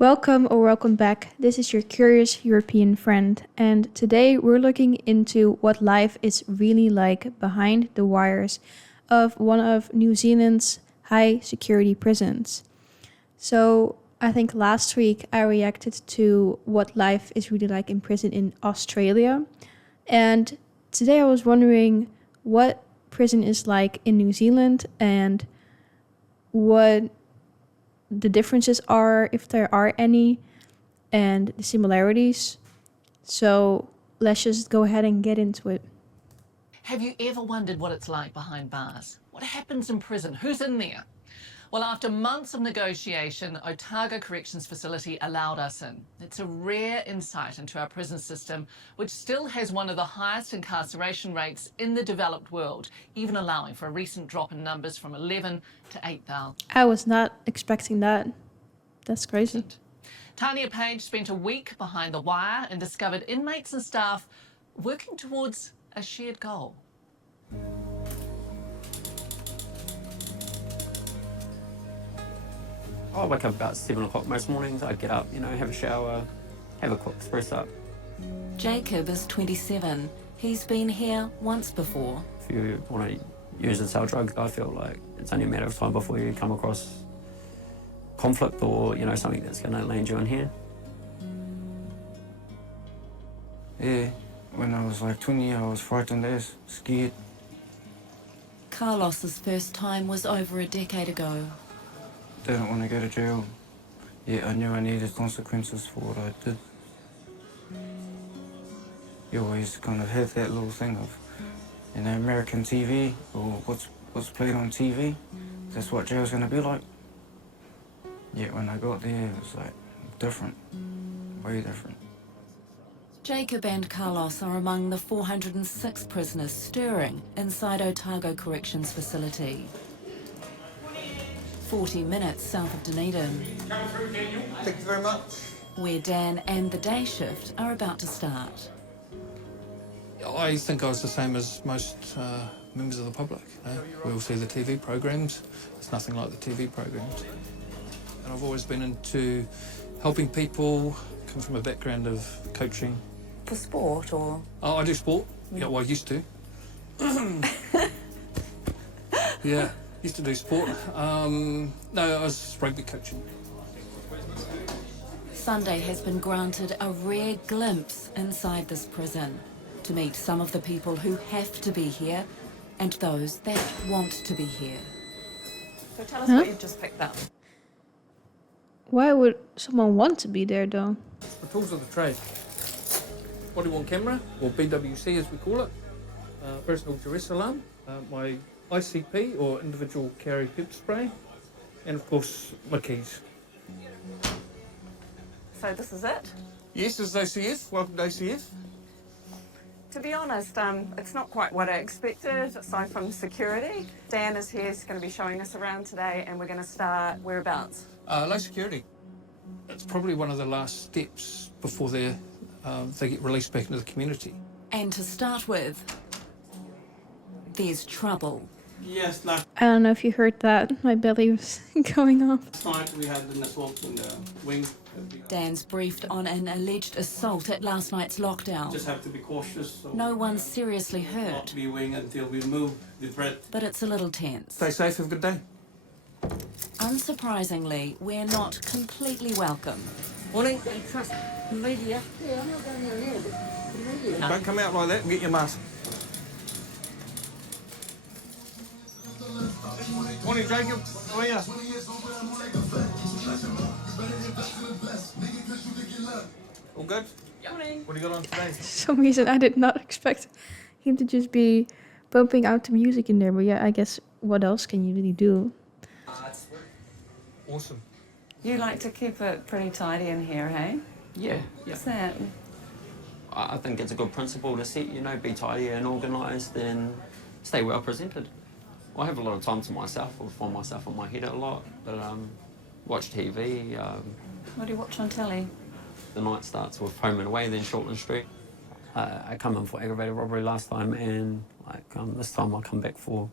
Welcome or welcome back. This is your curious European friend, and today we're looking into what life is really like behind the wires of one of New Zealand's high security prisons. So, I think last week I reacted to what life is really like in prison in Australia, and today I was wondering what prison is like in New Zealand and what the differences are, if there are any, and the similarities. So let's just go ahead and get into it. Have you ever wondered what it's like behind bars? What happens in prison? Who's in there? Well, after months of negotiation, Otago Corrections Facility allowed us in. It's a rare insight into our prison system, which still has one of the highest incarceration rates in the developed world, even allowing for a recent drop in numbers from 11 to 8,000. I was not expecting that. That's crazy. Tanya Page spent a week behind the wire and discovered inmates and staff working towards a shared goal. I wake up about 7 o'clock most mornings. I get up, have a shower, have a quick espresso up. Jacob is 27. He's been here once before. If you want to use and sell drugs, I feel like it's only a matter of time before you come across conflict or, something that's going to land you in here. Yeah, when I was like 20, I was frightened as, scared. Carlos's first time was over a decade ago. Didn't want to go to jail. Yeah, I knew I needed consequences for what I did. You always kind of have that little thing of, American TV or what's played on TV. That's what jail's going to be like. Yeah, when I got there, it was like different, way different. Jacob and Carlos are among the 406 prisoners stirring inside Otago Corrections Facility. 40 minutes south of Dunedin. Thank you very much. Where Dan and the day shift are about to start. I think I was the same as most members of the public. We all see the TV programs. It's nothing like the TV programs. And I've always been into helping people, come from a background of coaching. For sport or? Oh, I do sport. Yeah, well, I used to. Yeah, used to do sport. No, I was rugby coaching. Sunday has been granted a rare glimpse inside this prison to meet some of the people who have to be here and those that want to be here. So tell us what you've just picked up. Why would someone want to be there though? The tools of the trade. Body-worn camera, or BWC as we call it. Personal duress alarm. My ICP, or individual carry pepper spray. And of course, my keys. So this is it? Yes, this is ACF. Welcome to ACF. To be honest, it's not quite what I expected, aside from security. Dan is here, he's going to be showing us around today, and we're going to start whereabouts? Low security. It's probably one of the last steps before they get released back into the community. And to start with, there's trouble. Yes, I don't know if you heard that. My belly was going off. last night we had an assault in the wing. Dan's briefed on an alleged assault at last night's lockdown. Just have to be cautious. So No one's seriously not hurt, be wing until we move the threat. but it's a little tense. Stay safe, have a good day. Unsurprisingly, we're not completely welcome. Morning. Don't come out like that and get your mask. Morning, Jacob. How are you? All good? Morning. What do you got on today? For some reason, I did not expect him to just be bumping out the music in there. But yeah, I guess what else can you really do? Awesome. You like to keep it pretty tidy in here, hey? Yeah. What's that? I think it's a good principle to set, be tidy and organised and stay well presented. I have a lot of time to myself. I find myself on my head a lot, but watch TV. What do you watch on telly? The night starts with Home and Away, then Shortland Street. I come in for aggravated robbery last time, and this time I come back for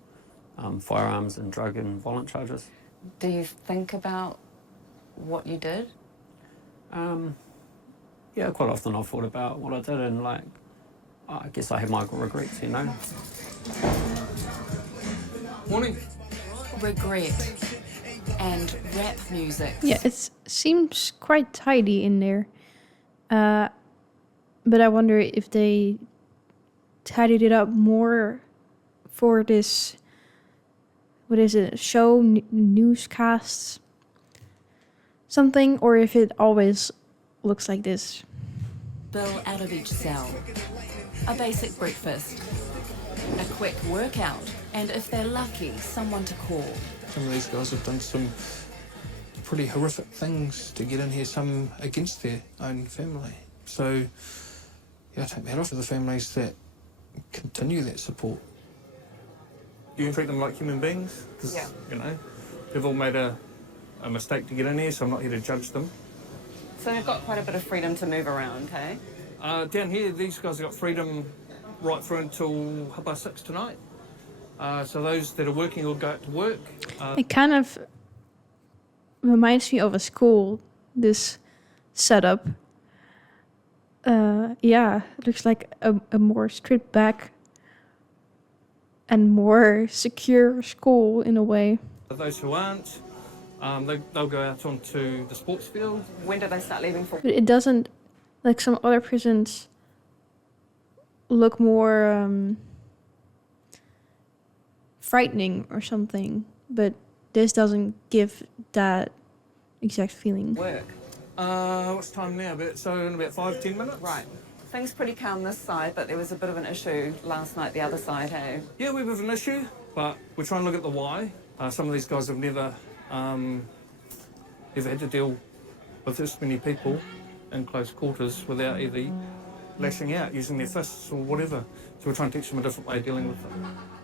firearms and drug and violent charges. Do you think about what you did? Yeah, quite often I've thought about what I did, and like, I guess I have my regrets, you know. Morning. Regret and rap music. Yeah, it seems quite tidy in there. But I wonder if they tidied it up more for this, what is it, show, newscasts, something, or if it always looks like this. Bill out of each cell. A basic breakfast. A quick workout. And if they're lucky, someone to call. Some of these guys have done some pretty horrific things to get in here, some against their own family. So, yeah, I take that off to the families that continue that support. You treat them like human beings, 'cause, Yeah. you know, they've all made a mistake to get in here, so I'm not here to judge them. So they've got quite a bit of freedom to move around, hey? Down here, these guys have got freedom right through until 6:30 tonight. So those that are working will go out to work. It kind of reminds me of a school, this setup. Yeah, it looks like a more stripped back and more secure school in a way. Those who aren't, they'll go out onto the sports field. When do they start leaving for? But it doesn't, like some other prisons, look more frightening or something. But this doesn't give that exact feeling. Work. What's time now? So in about 5-10 minutes. Right. Things pretty calm this side, but there was a bit of an issue last night the other side, hey? Yeah, we have an issue, but we're trying to look at the why. Some of these guys have never had to deal with this many people in close quarters without either lashing out, using their fists or whatever. So we're trying to teach them a different way of dealing with it.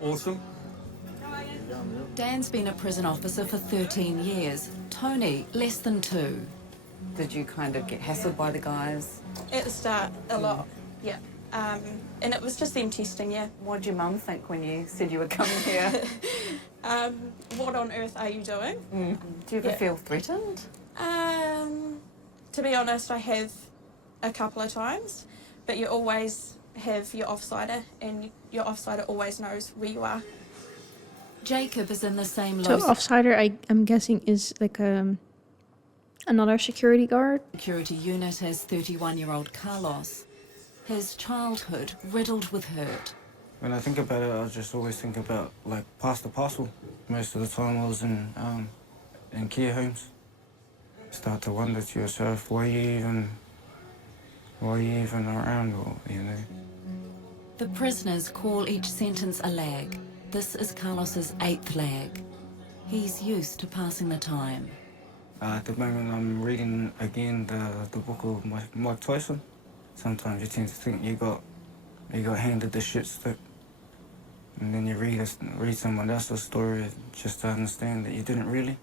Awesome. Dan's been a prison officer for 13 years. Tony, less than 2. Did you kind of get hassled by the guys? At the start, a lot, yeah. And it was just them testing, yeah. What did your mum think when you said you were coming here? What on earth are you doing? Do you ever Yeah. feel threatened? To be honest, I have a couple of times, but you always have your offsider, and your offsider always knows where you are. Jacob is in the same So low offsider, I'm guessing, is like another security guard. security unit as 31-year-old Carlos. His childhood riddled with hurt. When I think about it, I just always think about like past the parcel. Most of the time I was in care homes. Start to wonder to yourself, why are you even around, or you know. The prisoners call each sentence a lag. This is Carlos's 8th lag. He's used to passing the time. At the moment, I'm reading again the book of Mike Tyson. Sometimes you tend to think you got handed the shit stick, and then you read someone else's story just to understand that you didn't really.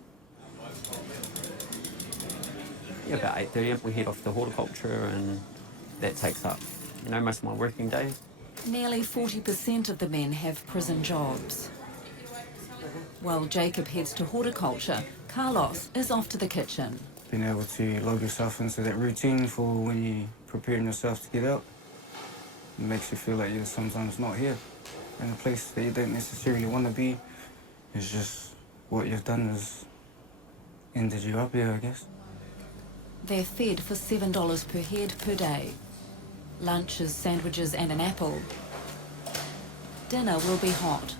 Yeah, about 8:30 we head off to horticulture, and that takes up, you know, most of my working day. Nearly 40% of the men have prison jobs. While Jacob heads to horticulture, Carlos is off to the kitchen. Being able to log yourself into that routine for when you're preparing yourself to get out, it makes you feel like you're sometimes not here, in a place that you don't necessarily want to be. It's just what you've done has ended you up here, I guess. They're fed for $7 per head per day. Lunches, sandwiches and an apple. Dinner will be hot.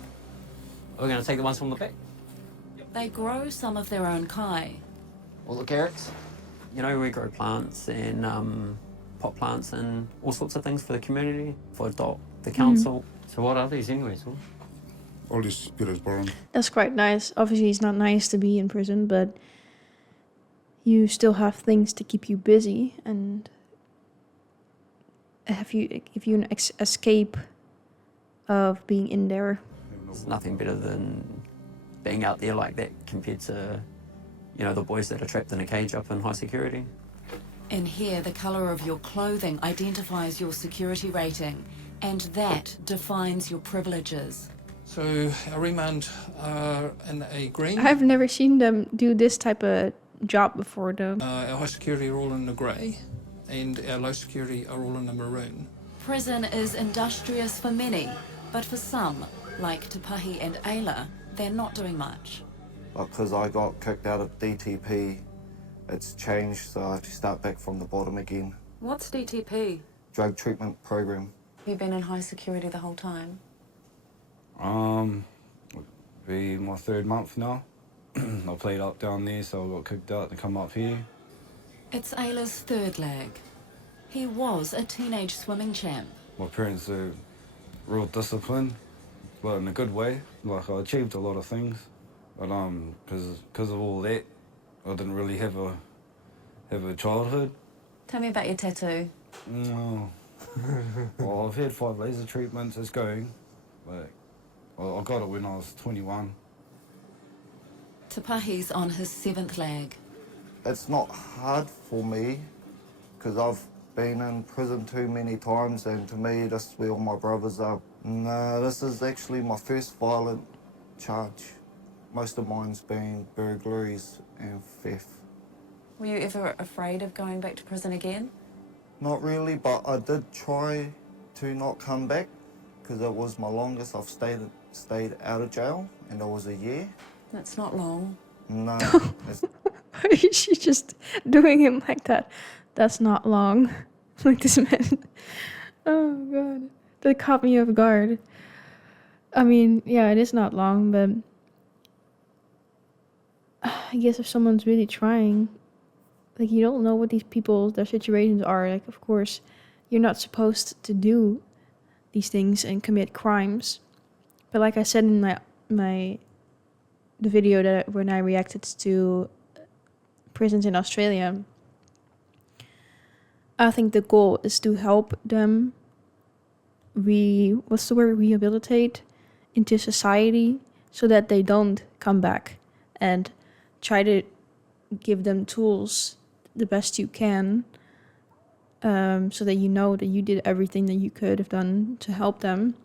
We're going to take the ones from the back. They grow some of their own kai. All the carrots. You know, we grow plants and pot plants and all sorts of things for the community, for the council. So what are these anyways? Huh? All this Petersburg. That's quite nice. Obviously, it's not nice to be in prison, but you still have things to keep you busy and give you an escape of being in there. It's nothing better than being out there like that compared to, you know, the boys that are trapped in a cage up in high security. In here, the colour of your clothing identifies your security rating, and that defines your privileges. So our remand are in a green. I've never seen them do this type of job before though. Our high security are all in the grey, and our low security are all in the maroon. Prison is industrious for many, but for some, like Tapahi and Ayla, they're not doing much. Because I got kicked out of DTP, it's changed, so I have to start back from the bottom again. What's DTP? Drug treatment program. You've been in high security the whole time? Be my 3rd month now. I played up down there, so I got kicked out to come up here. It's Ayla's 3rd leg. He was a teenage swimming champ. My parents are real disciplined, but in a good way. Like, I achieved a lot of things, but because of all that, I didn't really have a childhood. Tell me about your tattoo. No. Well, I've had 5 laser treatments. It's going, but I got it when I was 21. Tapahi's on his 7th leg. It's not hard for me, because I've been in prison too many times, and to me, this is where all my brothers are. No, this is actually my first violent charge. Most of mine's been burglaries and theft. Were you ever afraid of going back to prison again? Not really, but I did try to not come back, because it was my longest I've stayed out of jail, and it was a year. That's not long. No, it's She's just doing him like that. That's not long. Like this man. Oh god. That caught me off guard. I mean, yeah, it is not long, but I guess if someone's really trying, like, you don't know what these people, their situations are. Like, of course, you're not supposed to do these things and commit crimes. But like I said in the video that when I reacted to prisons in Australia, I think the goal is to help them rehabilitate into society so that they don't come back, and try to give them tools the best you can, so that you know that you did everything that you could have done to help them.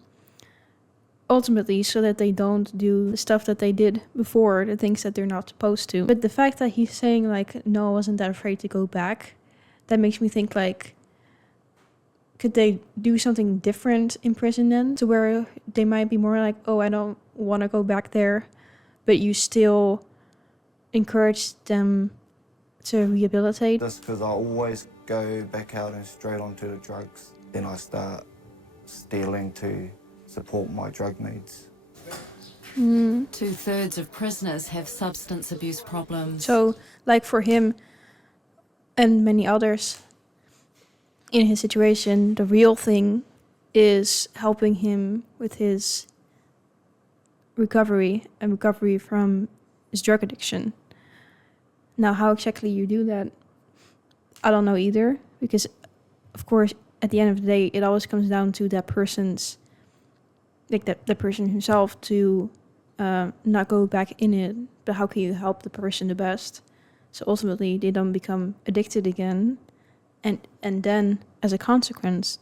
Ultimately, so that they don't do the stuff that they did before, the things that they're not supposed to. But the fact that he's saying, like, no, I wasn't that afraid to go back, that makes me think, like, could they do something different in prison then? To where they might be more like, oh, I don't want to go back there, but you still encourage them to rehabilitate? just because I always go back out and straight onto the drugs. Then I start stealing to support my drug needs. 2/3 of prisoners have substance abuse problems. So, like, for him and many others in his situation, the real thing is helping him with his recovery and recovery from his drug addiction. Now, how exactly you do that, I don't know either, because, of course, at the end of the day, it always comes down to that person's, like, the person himself to not go back in it. But how can you help the person the best? So ultimately, they don't become addicted again, and then, as a consequence,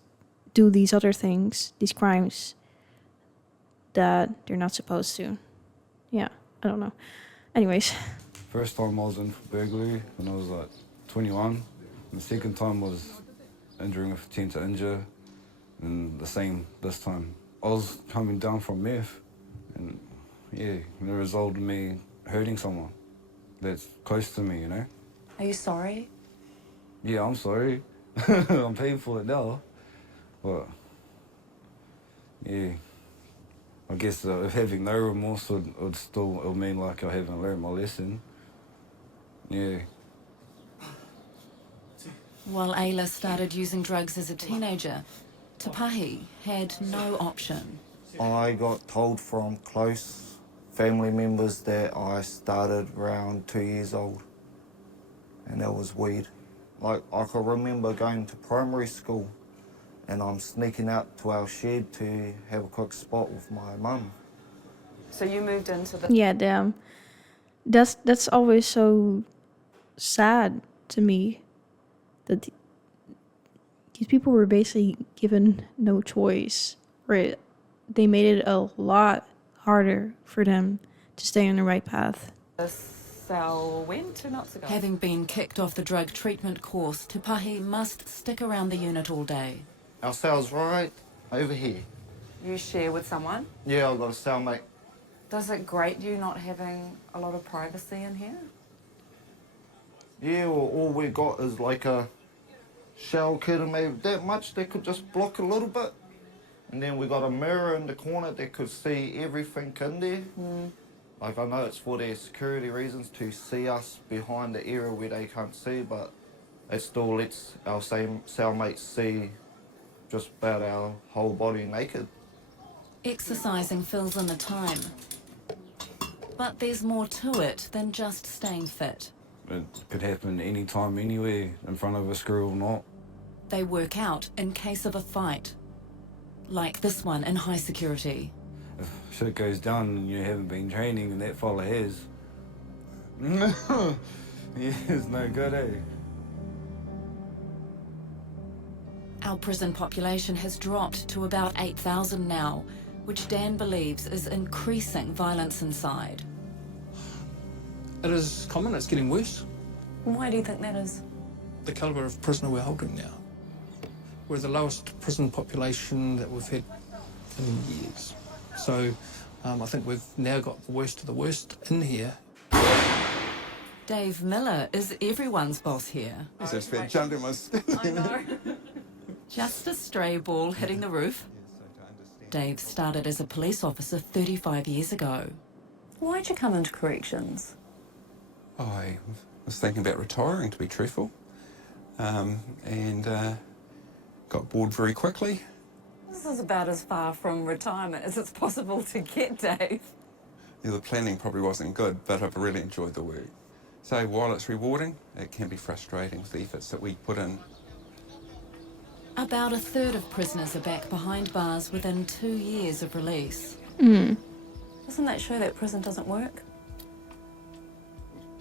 do these other things, these crimes that they're not supposed to. Yeah, I don't know. Anyways. First time I was in for burglary when I was like 21. And the second time was injuring with intent to injure, and the same this time. I was coming down from meth, and yeah, it resulted in me hurting someone that's close to me, you know? Are you sorry? Yeah, I'm sorry. I'm paying for it now. But yeah, I guess if having no remorse would mean like I haven't learned my lesson. Yeah. While Ayla started using drugs as a teenager, Tapahi had no option. I got told from close family members that I started around 2 years old, and that was weed. Like, I can remember going to primary school and I'm sneaking out to our shed to have a quick spot with my mum. So you moved into the... Yeah, damn. That's always so sad to me, that these people were basically given no choice, right? They made it a lot harder for them to stay on the right path. this cell when? 2 months ago? Having been kicked off the drug treatment course, Tupahi must stick around the unit all day. Our cell's right over here. You share with someone? Yeah, I've got a cellmate. Does it grate you not having a lot of privacy in here? Yeah, well, all we got is like a shower curtain, maybe that much. They could just block a little bit. And then we got a mirror in the corner that could see everything in there. Like, I know it's for their security reasons to see us behind the area where they can't see, but it still lets our same cellmates see just about our whole body naked. Exercising fills in the time. But there's more to it than just staying fit. It could happen anytime, anywhere, in front of a screw or not. They work out in case of a fight. Like this one in high security. If shit goes down and you haven't been training and that fella has, yeah, it's no good, eh? Our prison population has dropped to about 8,000 now, which Dan believes is increasing violence inside. It is common, it's getting worse. Why do you think that is? The calibre of prisoner we're holding now. We're the lowest prison population that we've had in years. So I think we've now got the worst of the worst in here. Dave Miller is everyone's boss here. It's just been jumped in my skin. I know. Just a stray ball hitting the roof. Dave started as a police officer 35 years ago. Why'd you come into corrections? I was thinking about retiring, to be truthful, and got bored very quickly. This is about as far from retirement as it's possible to get, Dave. Yeah, the planning probably wasn't good, but I've really enjoyed the work. So while it's rewarding, it can be frustrating with the efforts that we put in. About a third of prisoners are back behind bars within 2 years of release. Doesn't that show that prison doesn't work?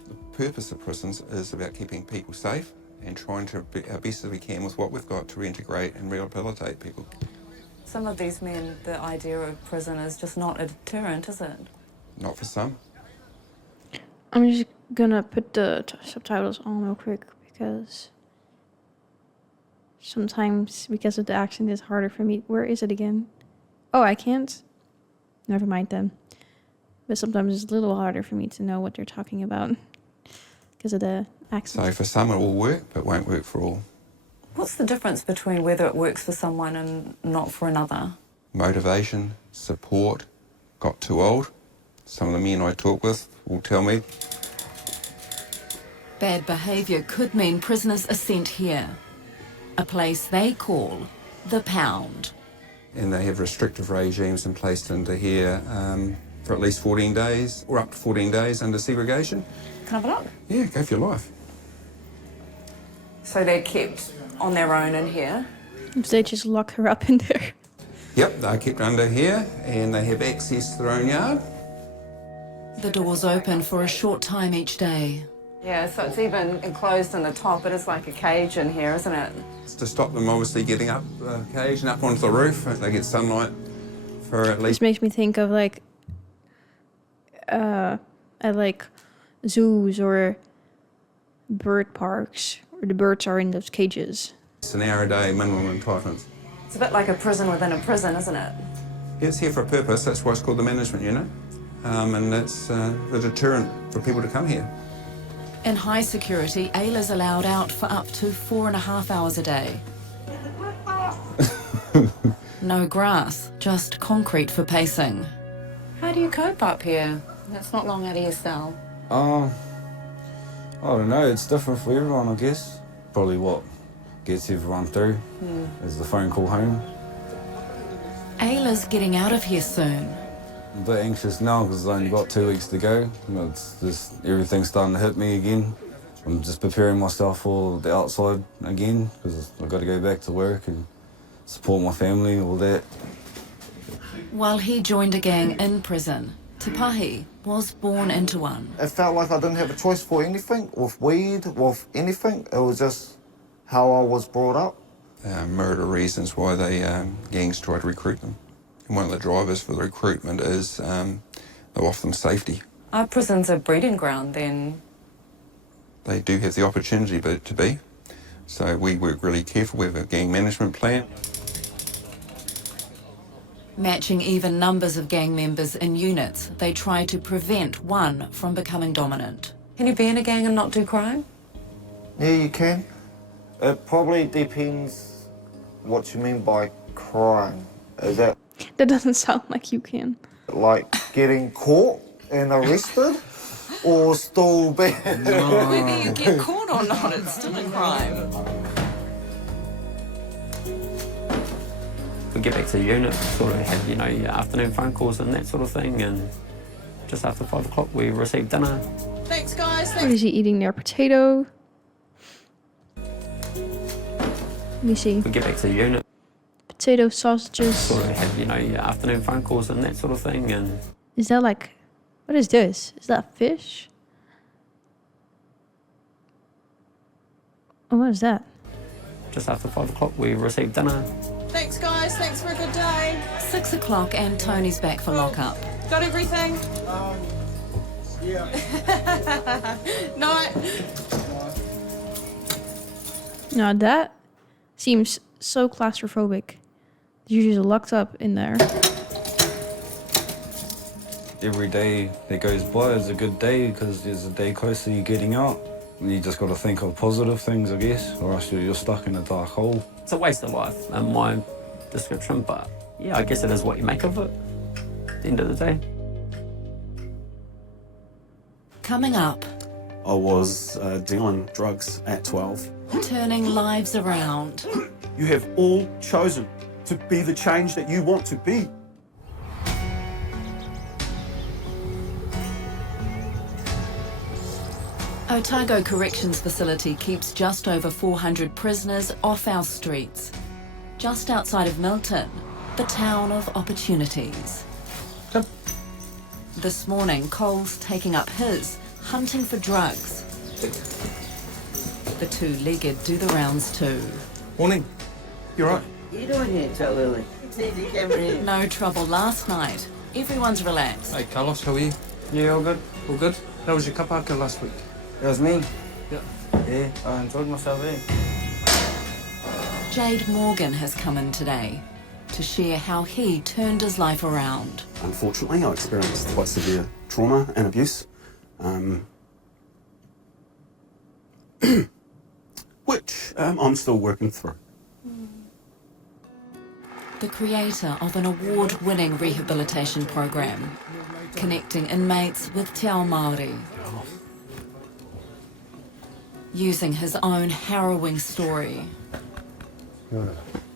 The purpose of prisons is about keeping people safe and trying to be as best as we can with what we've got to reintegrate and rehabilitate people. Some of these men, the idea of prison is just not a deterrent, is it? Not for some. I'm just gonna put the subtitles on real quick because sometimes because of the accent it's harder for me. Where is it again? Oh, I can't? Never mind then. But sometimes it's a little harder for me to know what they're talking about because of the accent. So for some it will work, but won't work for all. What's the difference between whether it works for someone and not for another? Motivation, support, got too old. Some of the men I talk with will tell me. Bad behaviour could mean prisoners are sent here, a place they call the Pound. And they have restrictive regimes in place into here for at least 14 days, or up to 14 days under segregation. Can I have a look? Yeah, go for your life. So they're kept on their own in here? If they just lock her up in there. Yep, they're kept under here and they have access to their own yard. The doors open for a short time each day. Yeah, so it's even enclosed in the top. It is like a cage in here, isn't it? It's to stop them obviously getting up the cage and up onto the roof. They get sunlight for at This least... makes me think of like at like zoos or bird parks where the birds are in those cages. an hour a day minimum entitlements. It's a bit like a prison within a prison, isn't it? Yeah, it's here for a purpose. That's why it's called the management unit. And it's the deterrent for people to come here. In high security, Ayla's allowed out for up to 4.5 hours a day. No grass, just concrete for pacing. How do you cope up here? It's not long out of your cell. I don't know, it's different for everyone, I guess. Probably what gets everyone through is the phone call home. Ayla's getting out of here soon. I'm a bit anxious now because I've only got 2 weeks to go. It's just everything's starting to hit me again. I'm just preparing myself for the outside again because I've got to go back to work and support my family, all that. While he joined a gang in prison, Tupahi was born into one. It felt like I didn't have a choice for anything, with weed, with anything. It was just how I was brought up. Murder reasons why they gangs try to recruit them. And one of the drivers for the recruitment is they offer them safety. Our prison's a breeding ground then. They do have the opportunity to be. So we work really careful. We have a gang management plan. Matching even numbers of gang members in units, they try to prevent one from becoming dominant. Can you be in a gang and not do crime? Yeah, you can. It probably depends what you mean by crime. Is that That doesn't sound like you can. like getting caught and arrested, or still being... Whether you get caught or not, it's still a crime. We get back to the unit, sort of have, you know, your afternoon phone calls and that sort of thing, and just after 5 o'clock we receive dinner. Thanks, guys. What Thanks. is he eating there? Potato? Let me see. We get back to the unit, Potato, sausages. sort of have, you know, your afternoon phone calls and that sort of thing, and Is that like... What is this? Is that fish? Oh, what is that? just after 5 o'clock we receive dinner. Thanks, guys. Thanks for a good day. 6 o'clock and Tony's back for lockup. Got everything? Yeah. Night. No, that seems so claustrophobic. You're just locked up in there. Every day that goes by is a good day because there's a day closer to you getting out. You just got to think of positive things, I guess, or else you're stuck in a dark hole. It's a waste of life in my description, but yeah, I guess it is what you make of it at the end of the day. Coming up, I was dealing drugs at 12. turning lives around. You have all chosen to be the change that you want to be. Otago Corrections Facility keeps just over 400 prisoners off our streets. Just outside of Milton, the town of opportunities. This morning, Cole's taking up his, hunting for drugs. The two-legged do the rounds too. Morning. You all right? What are you doing here, Tell Lily? TV camera here. No trouble last night. Everyone's relaxed. Hey, Carlos, how are you? Yeah, all good. All good? How was your kapaka last week? It was me. Yeah. Yeah, I enjoyed myself there. Jade Morgan has come in today to share how he turned his life around. Unfortunately, I experienced quite severe trauma and abuse, which I'm still working through. The creator of an award-winning rehabilitation program, connecting inmates with Te Ao Māori. Using his own harrowing story.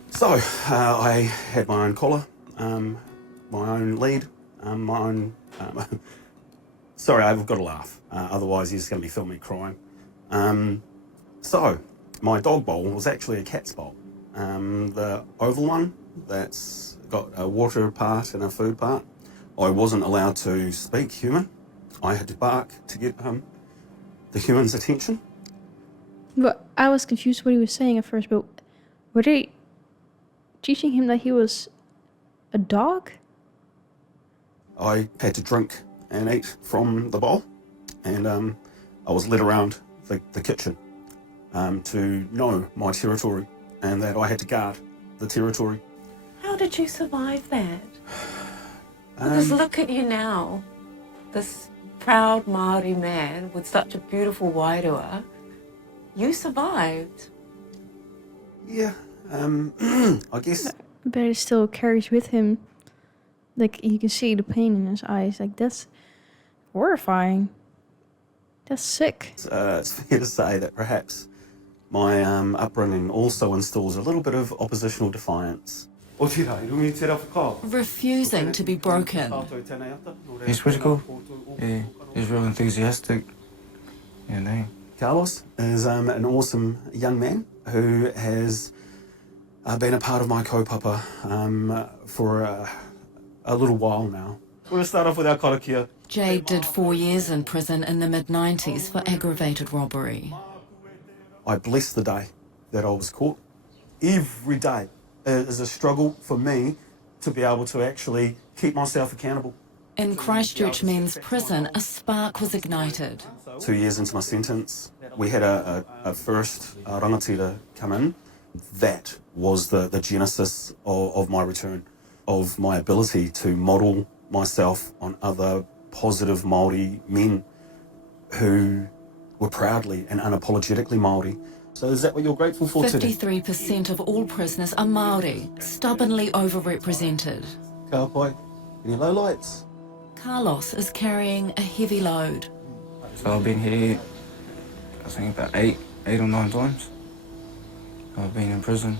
So, I had my own collar, my own lead, my own... sorry, I've got to laugh, otherwise he's going to be filming crying. So, my dog bowl was actually a cat's bowl. The oval one that's got a water part and a food part. I wasn't allowed to speak human. I had to bark to get the human's attention. But I was confused what he was saying at first, but were they teaching him that he was a dog? I had to drink and eat from the bowl, and I was led around the kitchen to know my territory and that I had to guard the territory. How did you survive that? Because look at you now, this proud Māori man with such a beautiful wairua. You survived. Yeah, I guess. But it still carries with him. Like, you can see the pain in his eyes. Like, that's horrifying. That's sick. It's fair to say that perhaps my upbringing also instills a little bit of oppositional defiance. Refusing to be broken. He's pretty cool. Yeah, he's real enthusiastic. Yeah, no. Carlos is an awesome young man who has been a part of my kaupapa for a little while now. We'll start off with our karakia. Jade did 4 years in prison in the mid-90s for aggravated robbery. I bless the day that I was caught. Every day is a struggle for me to be able to actually keep myself accountable. In Christchurch Men's Prison, a spark was ignited. 2 years into my sentence, we had a first rangatira come in. That was the genesis of my return, of my ability to model myself on other positive Māori men who were proudly and unapologetically Māori. So is that what you're grateful for today? 53% of all prisoners are Māori, stubbornly overrepresented. Ka pai, any lowlights? Carlos is carrying a heavy load. So I've been here, I think about eight or nine times. I've been in prison,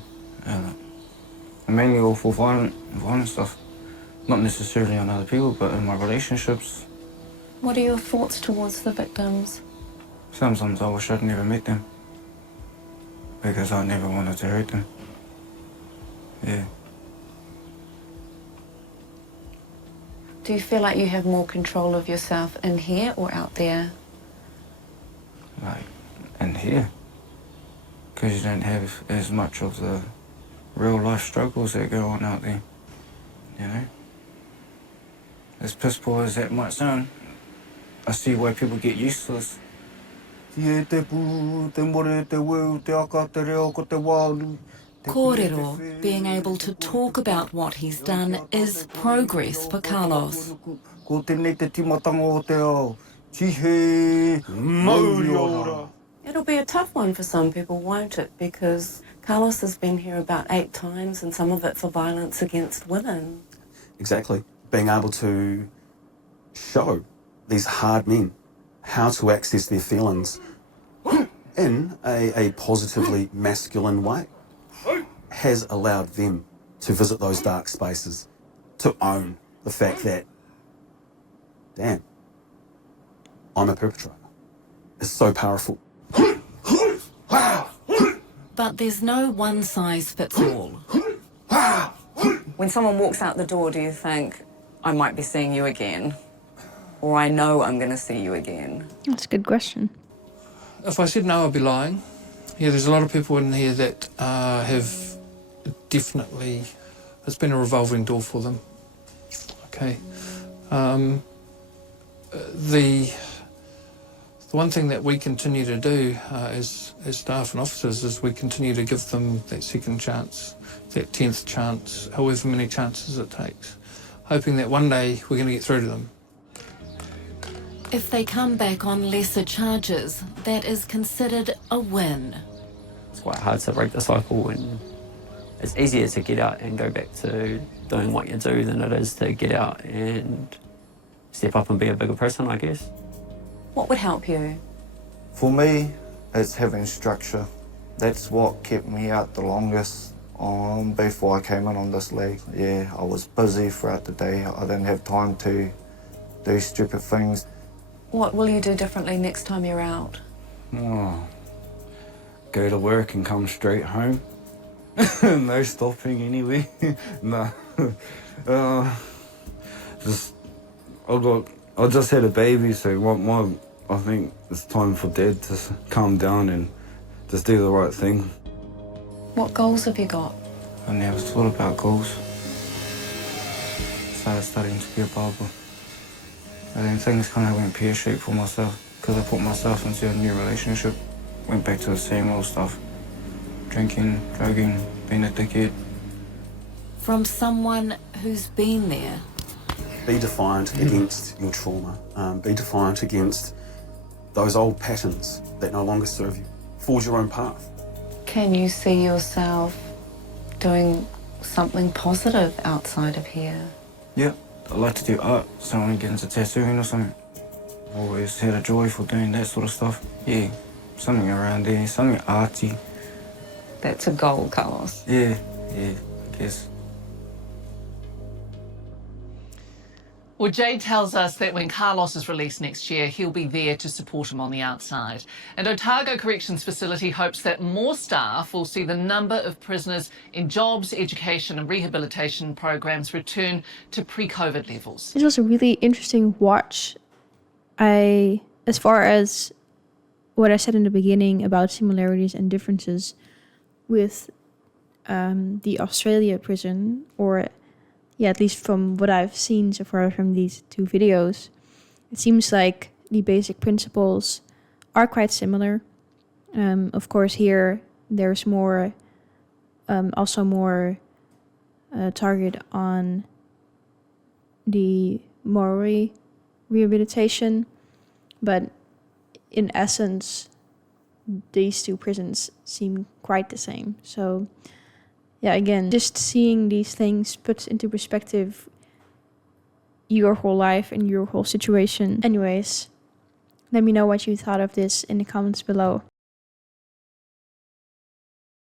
mainly all for violent stuff. Not necessarily on other people, but in my relationships. What are your thoughts towards the victims? Sometimes I wish I'd never met them, because I never wanted to hurt them. Yeah. Do you feel like you have more control of yourself in here or out there? Like, in here. Because you don't have as much of the real life struggles that go on out there, you know? As piss poor as that might sound, I see why people get useless. Kōrero, being able to talk about what he's done, is progress for Carlos. It'll be a tough one for some people, won't it? Because Carlos has been here about 8 times, and some of it for violence against women. Exactly. Being able to show these hard men how to access their feelings in a positively masculine way has allowed them to visit those dark spaces, to own the fact that, damn, I'm a perpetrator. It's so powerful. But there's no one-size-fits-all. When someone walks out the door, do you think, I might be seeing you again? Or I know I'm going to see you again? That's a good question. If I said no, I'd be lying. Yeah, there's a lot of people in here that have definitely, it's been a revolving door for them. Okay. The one thing that we continue to do as staff and officers is we continue to give them that second chance, that 10th chance, however many chances it takes, hoping that one day we're going to get through to them. If they come back on lesser charges, that is considered a win. It's quite hard to break the cycle, and it's easier to get out and go back to doing what you do than it is to get out and step up and be a bigger person, I guess. What would help you? For me, it's having structure. That's what kept me out the longest before I came in on this league. Yeah, I was busy throughout the day. I didn't have time to do stupid things. What will you do differently next time you're out? Oh, go to work and come straight home. No stopping anyway. No. I just had a baby, so I think it's time for Dad to calm down and just do the right thing. What goals have you got? I never thought about goals. Started studying to be a barber. And then things kind of went pear-shaped for myself because I put myself into a new relationship. Went back to the same old stuff. Drinking, drugging, being a dickhead. From someone who's been there. Be defiant against your trauma. Be defiant against those old patterns that no longer serve you. Forge your own path. Can you see yourself doing something positive outside of here? Yeah, I like to do art, so I want to get into tattooing or something. Always had a joy for doing that sort of stuff. Yeah, something around there, something arty. That's a goal, Carlos. Yeah, I guess. Well, Jade tells us that when Carlos is released next year, he'll be there to support him on the outside. And Otago Corrections Facility hopes that more staff will see the number of prisoners in jobs, education and rehabilitation programs return to pre-COVID levels. This was a really interesting watch. As far as what I said in the beginning about similarities and differences with the Australia prison or yeah, at least from what I've seen so far from these two videos, it seems like the basic principles are quite similar. Of course, here there's more, also more target on the Maori rehabilitation, but in essence, these two prisons seem quite the same. So, yeah, again, just seeing these things put into perspective, your whole life and your whole situation. Anyways, let me know what you thought of this in the comments below.